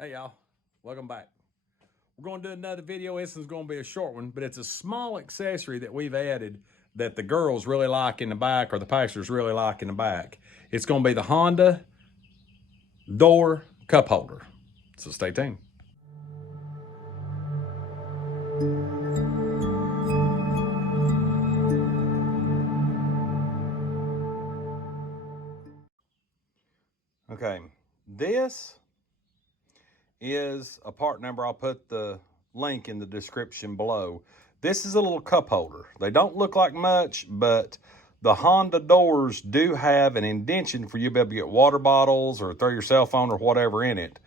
Hey y'all, welcome back. We're going to do another video. This is going to be a short one, but it's a small accessory that we've added that the girls really like in the back, or the pastors really like in the back. It's going to be the Honda door cup holder. So stay tuned. Okay, this is a part number. I'll put the link in the description below. This is a little cup holder. They don't look like much, but the Honda doors do have an indention for you to be able to get water bottles or throw your cell phone or whatever in it.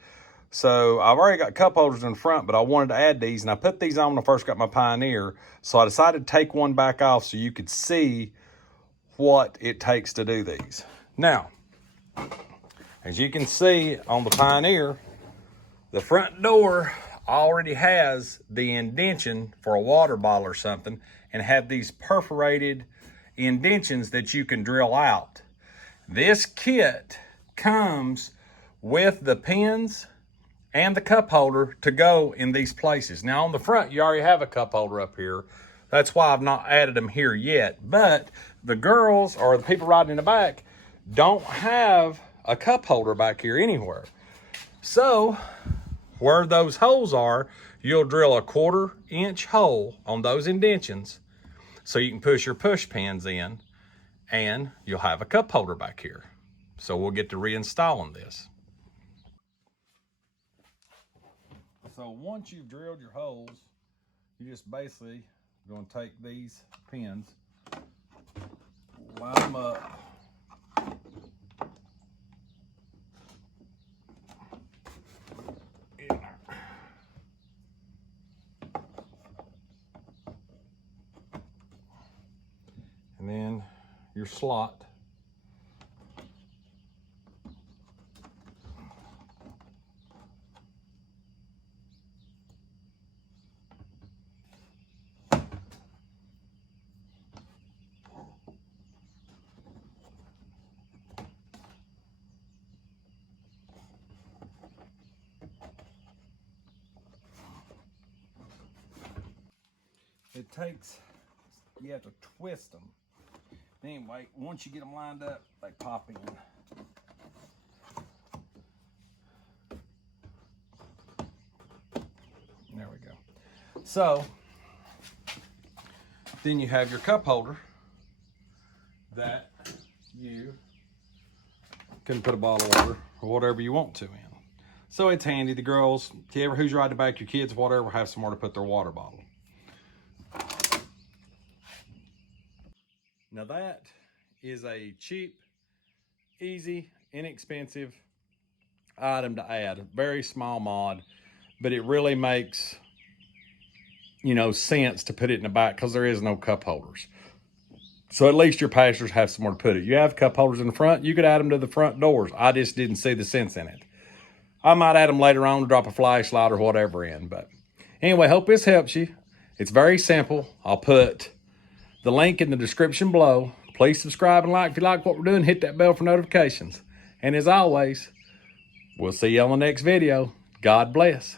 So I've already got cup holders in front, but I wanted to add these, and I put these on when I first got my Pioneer. So I decided to take one back off so you could see what it takes to do these. Now, as you can see on the Pioneer, the front door already has the indention for a water bottle or something, and have these perforated indentions that you can drill out. This kit comes with the pins and the cup holder to go in these places. Now on the front, you already have a cup holder up here. That's why I've not added them here yet. But the girls or the people riding in the back don't have a cup holder back here anywhere. So where those holes are, you'll drill a 1/4 inch hole on those indentions so you can push your push pins in, and you'll have a cup holder back here. So we'll get to reinstalling this. So once you've drilled your holes, you just basically going to take these pins, line them up, in there. And then your slot. It takes, you have to twist them. Anyway, once you get them lined up, they pop in. There we go. So, then you have your cup holder that you can put a bottle of water or whatever you want to in. So it's handy. The girls, who's riding back, your kids, whatever, have somewhere to put their water bottle. Now that is a cheap, easy, inexpensive item to add. Very small mod, but it really makes, sense to put it in the back because there is no cup holders. So at least your pastors have somewhere to put it. You have cup holders in the front, you could add them to the front doors. I just didn't see the sense in it. I might add them later on to drop a flashlight or whatever in. But anyway, hope this helps you. It's very simple. I'll put the link in the description below. Please subscribe and like if you like what we're doing. Hit that bell for notifications. And as always, we'll see you on the next video. God bless.